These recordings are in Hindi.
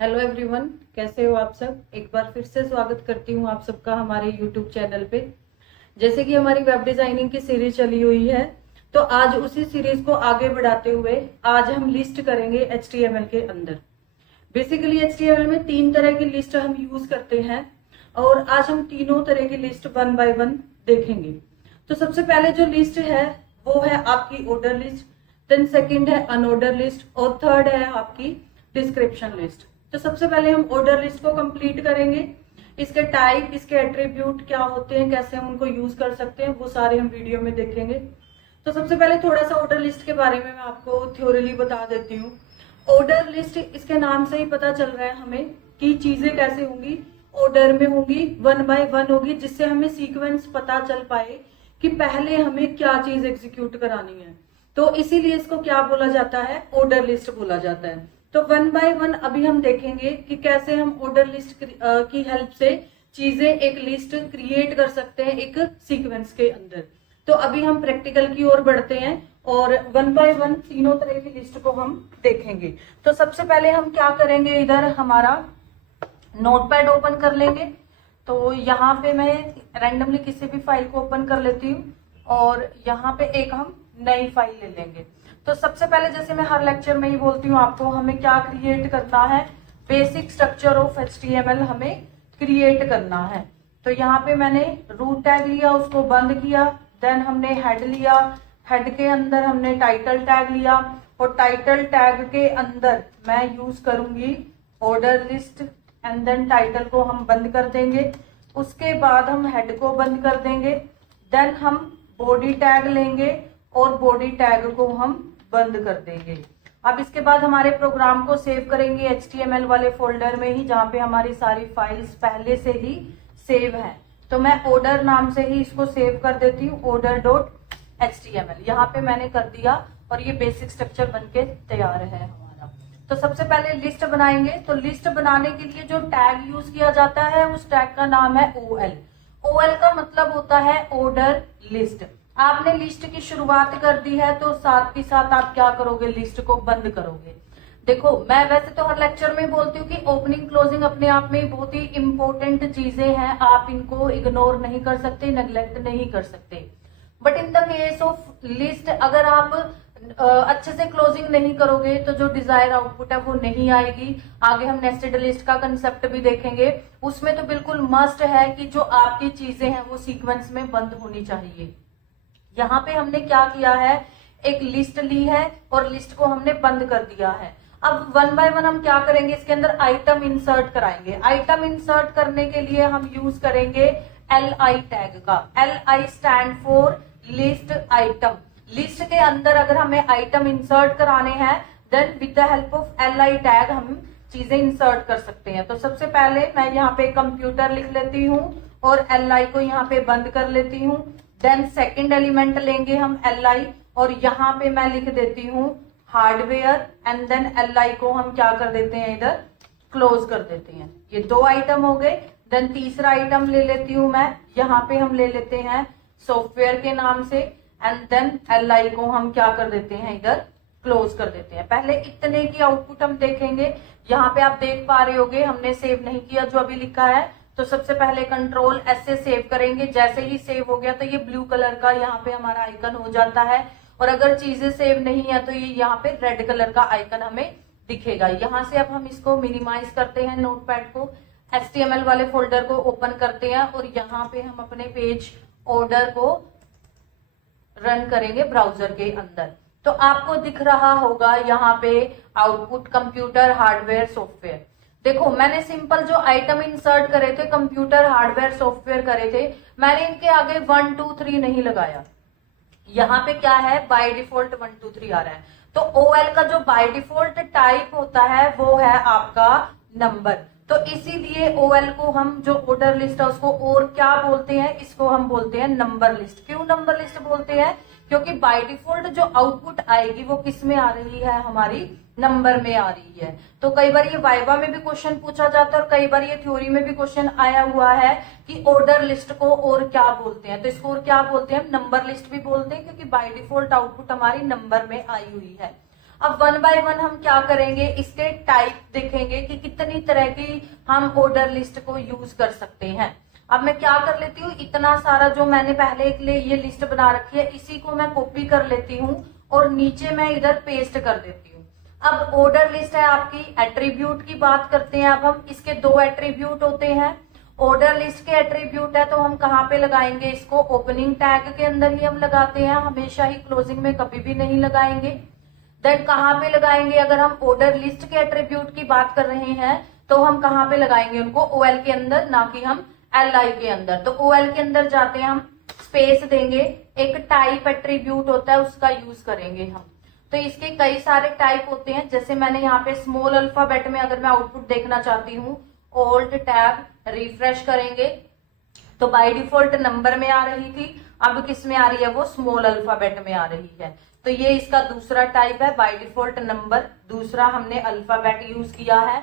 हेलो एवरीवन, कैसे हो आप सब। एक बार फिर से स्वागत करती हूँ आप सबका हमारे यूट्यूब चैनल पे। जैसे कि हमारी वेब डिजाइनिंग की सीरीज चली हुई है, तो आज उसी सीरीज को आगे बढ़ाते हुए आज हम लिस्ट करेंगे HTML के अंदर। बेसिकली HTML में 3 तरह की लिस्ट हम यूज करते हैं और आज हम तीनों तरह की लिस्ट वन बाय वन देखेंगे। तो सबसे पहले जो लिस्ट है वो है आपकी ऑर्डर लिस्ट, देन सेकंड है अनऑर्डर लिस्ट और थर्ड है आपकी डिस्क्रिप्शन लिस्ट। तो सबसे पहले हम ऑर्डर लिस्ट को कंप्लीट करेंगे। इसके टाइप, इसके एट्रीब्यूट क्या होते हैं, कैसे हम उनको यूज कर सकते हैं, वो सारे हम वीडियो में देखेंगे। तो सबसे पहले थोड़ा सा ऑर्डर लिस्ट के बारे में मैं आपको थ्योरली बता देती हूँ। ऑर्डर लिस्ट, इसके नाम से ही पता चल रहा है हमें कि चीजें कैसे होंगी, ऑर्डर में होंगी, वन बाय वन होगी, जिससे हमें सीक्वेंस पता चल पाए कि पहले हमें क्या चीज एग्जीक्यूट करानी है। तो इसीलिए इसको क्या बोला जाता है, ऑर्डर लिस्ट बोला जाता है। तो वन बाय वन अभी हम देखेंगे कि कैसे हम ऑर्डर लिस्ट की हेल्प से चीजें एक लिस्ट क्रिएट कर सकते हैं एक सीक्वेंस के अंदर। तो अभी हम प्रैक्टिकल की ओर बढ़ते हैं और वन बाय वन तीनों तरह की लिस्ट को हम देखेंगे। तो सबसे पहले हम क्या करेंगे, इधर हमारा नोटपैड ओपन कर लेंगे। तो यहाँ पे मैं रैंडमली किसी भी फाइल को ओपन कर लेती हूँ और यहाँ पे एक हम नई फाइल ले लेंगे। तो सबसे पहले, जैसे मैं हर लेक्चर में ही बोलती हूँ आपको, हमें क्या क्रिएट करना है, बेसिक स्ट्रक्चर ऑफ HTML हमें क्रिएट करना है। तो यहाँ पे मैंने रूट टैग लिया, उसको बंद किया, देन हमने हेड लिया, हेड के अंदर हमने टाइटल टैग लिया और टाइटल टैग के अंदर मैं यूज करूंगी order list and then title को हम बंद कर देंगे। उसके बाद हम हेड को बंद कर देंगे, देन हम बॉडी टैग लेंगे और बॉडी टैग को हम बंद कर देंगे। अब इसके बाद हमारे प्रोग्राम को सेव करेंगे HTML वाले फोल्डर में ही, जहां पे हमारी सारी फाइल्स पहले से ही सेव हैं। तो मैं ऑर्डर नाम से ही इसको सेव कर देती हूँ, order.html। यहाँ पे मैंने कर दिया और ये बेसिक स्ट्रक्चर बनके तैयार है हमारा। तो सबसे पहले लिस्ट बनाएंगे। तो लिस्ट बनाने के लिए जो टैग यूज किया जाता है उस टैग का नाम है OL। OL का मतलब होता है ऑर्डर लिस्ट। आपने लिस्ट की शुरुआत कर दी है तो साथ ही साथ आप क्या करोगे, लिस्ट को बंद करोगे। देखो, मैं वैसे तो हर लेक्चर में बोलती हूँ कि ओपनिंग क्लोजिंग अपने आप में बहुत ही इंपॉर्टेंट चीजें हैं, आप इनको इग्नोर नहीं कर सकते, नेग्लेक्ट नहीं कर सकते। But in the case of list, अगर आप अच्छे से क्लोजिंग नहीं करोगे तो जो डिजायर आउटपुट है वो नहीं आएगी। आगे हम नेस्टेड लिस्ट का कंसेप्ट भी देखेंगे, उसमें तो बिल्कुल मस्ट है कि जो आपकी चीजें हैं वो सीक्वेंस में बंद होनी चाहिए। यहाँ पे हमने क्या किया है, एक लिस्ट ली है और लिस्ट को हमने बंद कर दिया है। अब वन बाय वन हम क्या करेंगे, इसके अंदर आइटम इंसर्ट कराएंगे। आइटम इंसर्ट करने के लिए हम यूज करेंगे LI टैग का। LI stand for list item. List के अंदर अगर हमें आइटम इंसर्ट कराने हैं then with the help of LI tag हम चीजें इंसर्ट कर सकते हैं। तो सबसे पहले मैं यहाँ पे कंप्यूटर लिख लेती हूँ और LI को यहाँ पे बंद कर लेती हूँ। देन सेकेंड एलिमेंट लेंगे हम LI और यहाँ पे मैं लिख देती हूँ हार्डवेयर एंड देन LI को हम क्या कर देते हैं, इधर क्लोज कर देते हैं। ये दो आइटम हो गए। देन तीसरा आइटम ले लेती हूँ मैं, यहाँ पे हम ले लेते हैं सॉफ्टवेयर के नाम से एंड देन LI को हम क्या कर देते हैं, इधर क्लोज कर देते हैं। पहले इतने की आउटपुट हम देखेंगे। यहाँ पे आप देख पा रहे होगे हमने सेव नहीं किया जो अभी लिखा है। तो सबसे पहले कंट्रोल S से सेव करेंगे। जैसे ही सेव हो गया तो ये ब्लू कलर का यहाँ पे हमारा आइकन हो जाता है और अगर चीजें सेव नहीं है तो ये यहाँ पे रेड कलर का आइकन हमें दिखेगा। यहाँ से अब हम इसको मिनिमाइज करते हैं, नोटपैड को, HTML वाले फोल्डर को ओपन करते हैं और यहाँ पे हम अपने पेज ऑर्डर को रन करेंगे ब्राउजर के अंदर। तो आपको दिख रहा होगा यहाँ पे आउटपुट कंप्यूटर हार्डवेयर सॉफ्टवेयर। देखो, मैंने सिंपल जो आइटम इंसर्ट करे थे कंप्यूटर हार्डवेयर सॉफ्टवेयर करे थे, मैंने इनके आगे 1 2 3 नहीं लगाया। यहाँ पे क्या है, बाय डिफॉल्ट 1 2 3 आ रहा है। तो OL का जो बाय डिफॉल्ट टाइप होता है वो है आपका नंबर। तो इसीलिए OL को हम जो ऑर्डर लिस्ट है उसको और क्या बोलते हैं, इसको हम बोलते हैं नंबर लिस्ट। क्यों नंबर लिस्ट बोलते हैं, क्योंकि बाय डिफॉल्ट जो आउटपुट आएगी वो किस में आ रही है, हमारी नंबर में आ रही है। तो कई बार ये वाइवा में भी क्वेश्चन पूछा जाता है और कई बार ये थ्योरी में भी क्वेश्चन आया हुआ है कि ऑर्डर लिस्ट को और क्या बोलते हैं। तो इसको और क्या बोलते हैं, नंबर लिस्ट भी बोलते हैं, क्योंकि बाय डिफॉल्ट आउटपुट हमारी नंबर में आई हुई है। अब वन बाय वन हम क्या करेंगे, इसके टाइप देखेंगे कि कितनी तरह की हम ऑर्डर लिस्ट को यूज कर सकते हैं। अब मैं क्या कर लेती हूँ, इतना सारा जो मैंने पहले के लिए ये लिस्ट बना रखी है, इसी को मैं कॉपी कर लेती हूँ और नीचे मैं इधर पेस्ट कर देती हूँ। अब ऑर्डर लिस्ट है आपकी, एट्रीब्यूट की बात करते हैं। अब हम इसके दो एट्रीब्यूट होते हैं। ऑर्डर लिस्ट के एट्रीब्यूट है तो हम कहाँ पे लगाएंगे इसको, ओपनिंग टैग के अंदर ही हम लगाते हैं, हमेशा ही क्लोजिंग में कभी भी नहीं लगाएंगे। देन कहाँ पे लगाएंगे, अगर हम ऑर्डर लिस्ट के एट्रीब्यूट की बात कर रहे हैं तो हम कहाँ पे लगाएंगे उनको, ओएल के अंदर, ना कि हम एलआई के अंदर। तो ओएल के अंदर जाते हैं, हम स्पेस देंगे, एक टाइप एट्रीब्यूट होता है उसका यूज करेंगे हम। तो इसके कई सारे टाइप होते हैं, जैसे मैंने यहाँ पे स्मॉल अल्फाबेट में अगर मैं आउटपुट देखना चाहती हूँ, ऑल्ट टैब रिफ्रेश करेंगे तो बाय डिफॉल्ट नंबर में आ रही थी, अब किस में आ रही है, वो स्मॉल अल्फाबेट में आ रही है। तो ये इसका दूसरा टाइप है, बाय डिफॉल्ट नंबर, दूसरा हमने अल्फाबेट यूज किया है।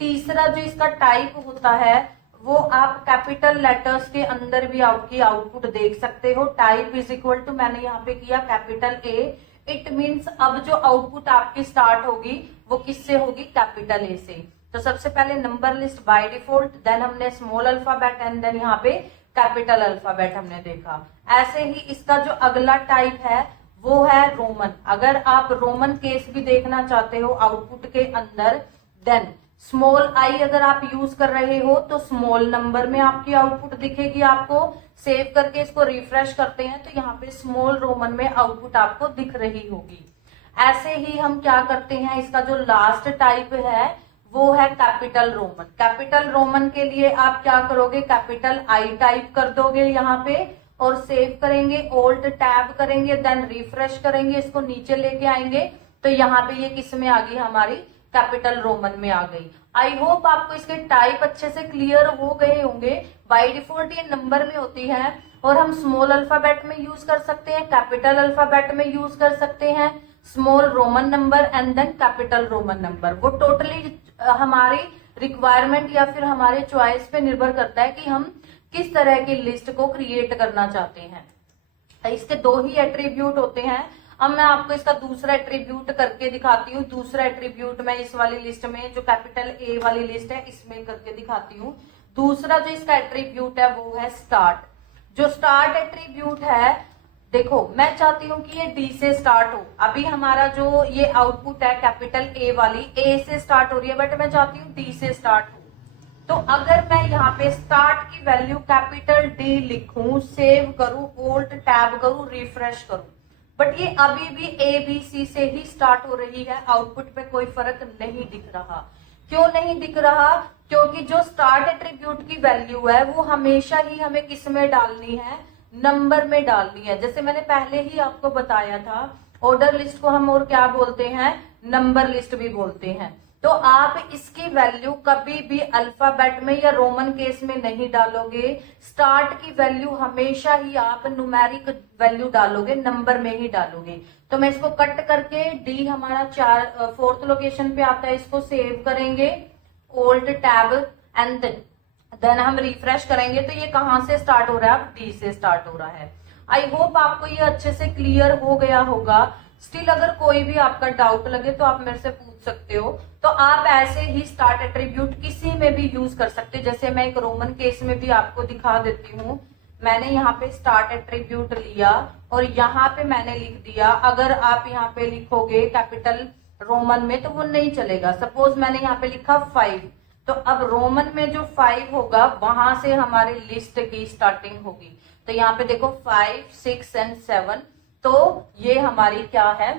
तीसरा जो इसका टाइप होता है वो आप कैपिटल लेटर्स के अंदर भी आपकी आउटपुट देख सकते हो। टाइप इज इक्वल टू, मैंने यहाँ पे किया कैपिटल ए, इट मीन्स अब जो आउटपुट आपकी स्टार्ट होगी वो किससे होगी, कैपिटल ए से। तो सबसे पहले number list by default, then हमने स्मॉल अल्फाबेट एंड देन यहाँ पे कैपिटल अल्फाबेट हमने देखा। ऐसे ही इसका जो अगला टाइप है वो है रोमन। अगर आप रोमन केस भी देखना चाहते हो आउटपुट के अंदर, देन स्मॉल आई अगर आप यूज कर रहे हो तो स्मॉल नंबर में आपकी आउटपुट दिखेगी आपको। सेव करके इसको रिफ्रेश करते हैं तो यहाँ पे स्मॉल रोमन में आउटपुट आपको दिख रही होगी। ऐसे ही हम क्या करते हैं, इसका जो लास्ट टाइप है वो है कैपिटल रोमन। कैपिटल रोमन के लिए आप क्या करोगे, कैपिटल आई टाइप कर दोगे यहाँ पे और सेव करेंगे, ऑल्ट टैब करेंगे, देन रिफ्रेश करेंगे, इसको नीचे लेके आएंगे तो यहाँ पे ये किस में आ गई, हमारी कैपिटल रोमन में आ गई। आई होप आपको इसके टाइप अच्छे से क्लियर हो गए होंगे। बाय डिफॉल्ट ये नंबर में होती है और हम स्मॉल अल्फाबेट में यूज कर सकते हैं, कैपिटल अल्फाबेट में यूज कर सकते हैं, small roman number and then capital roman number. वो टोटली हमारी रिक्वायरमेंट या फिर हमारे चॉइस पे निर्भर करता है कि हम किस तरह की लिस्ट को क्रिएट करना चाहते हैं। इसके दो ही एट्रीब्यूट होते हैं। अब मैं आपको इसका दूसरा एट्रीब्यूट करके दिखाती हूँ। दूसरा एट्रीब्यूट मैं इस वाली लिस्ट में, जो कैपिटल ए वाली लिस्ट है, इसमें करके दिखाती हूँ। दूसरा जो इसका एट्रीब्यूट है वो है स्टार्ट। जो स्टार्ट एट्रीब्यूट है, देखो मैं चाहती हूँ कि ये डी से स्टार्ट हो। अभी हमारा जो ये आउटपुट है कैपिटल ए वाली, ए से स्टार्ट हो रही है, बट मैं चाहती हूँ डी से स्टार्ट हो। तो अगर मैं यहाँ पे स्टार्ट की वैल्यू कैपिटल डी लिखूं, सेव करूं, ऑल्ट टैब करूं, रिफ्रेश करूं, बट ये अभी भी ए बी सी से ही स्टार्ट हो रही है, आउटपुट पे कोई फर्क नहीं दिख रहा। क्यों नहीं दिख रहा, क्योंकि जो स्टार्ट एट्रीब्यूट की वैल्यू है वो हमेशा ही हमें किस में डालनी है, नंबर में डालनी है। जैसे मैंने पहले ही आपको बताया था, ऑर्डर लिस्ट को हम और क्या बोलते हैं, नंबर लिस्ट भी बोलते हैं। तो आप इसकी वैल्यू कभी भी अल्फाबेट में या रोमन केस में नहीं डालोगे। स्टार्ट की वैल्यू हमेशा ही आप न्यूमेरिक वैल्यू डालोगे, नंबर में ही डालोगे। तो मैं इसको कट करके, डी हमारा फोर्थ लोकेशन पे आता है, इसको सेव करेंगे, ऑल्ट टैब एंड देन हम रिफ्रेश करेंगे तो ये कहाँ से स्टार्ट हो रहा है, अब डी से स्टार्ट हो रहा है। आई होप आपको ये अच्छे से क्लियर हो गया होगा। स्टिल अगर कोई भी आपका डाउट लगे तो आप मेरे से पूछ सकते हो। तो आप ऐसे ही स्टार्ट एट्रीब्यूट किसी में भी यूज कर सकते हैं। जैसे मैं एक रोमन केस में भी आपको दिखा देती हूँ। मैंने यहाँ पे स्टार्ट एट्रीब्यूट लिया और यहाँ पे मैंने लिख दिया, अगर आप यहाँ पे लिखोगे कैपिटल रोमन में तो वो नहीं चलेगा। सपोज मैंने यहाँ पे लिखा 5, तो अब रोमन में जो 5 होगा वहां से हमारी लिस्ट की स्टार्टिंग होगी। तो यहाँ पे देखो 5, 6 एंड 7, तो ये हमारी क्या है,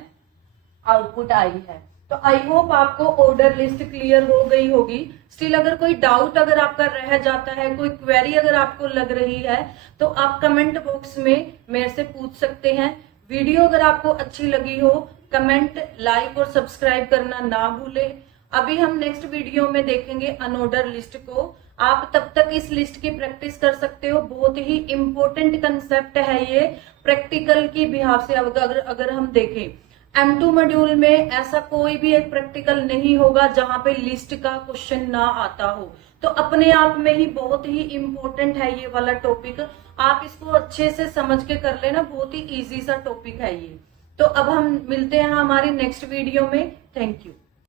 आउटपुट आई है। तो आई होप आपको ऑर्डर लिस्ट क्लियर हो गई होगी। स्टिल अगर कोई डाउट अगर आपका रह जाता है, कोई क्वेरी अगर आपको लग रही है, तो आप कमेंट बॉक्स में मेरे से पूछ सकते हैं। वीडियो अगर आपको अच्छी लगी हो, कमेंट, लाइक और सब्सक्राइब करना ना भूलें। अभी हम नेक्स्ट वीडियो में देखेंगे अनऑर्डर लिस्ट को। आप तब तक इस लिस्ट की प्रैक्टिस कर सकते हो। बहुत ही इंपॉर्टेंट कंसेप्ट है ये, प्रैक्टिकल की बिहाफ से अगर हम देखें। M2 मॉड्यूल में ऐसा कोई भी एक प्रैक्टिकल नहीं होगा जहां पे लिस्ट का क्वेश्चन ना आता हो। तो अपने आप में ही बहुत ही इंपॉर्टेंट है ये वाला टॉपिक। आप इसको अच्छे से समझ के कर लेना, बहुत ही इजी सा टॉपिक है ये। तो अब हम मिलते हैं हमारे नेक्स्ट वीडियो में। Thank you.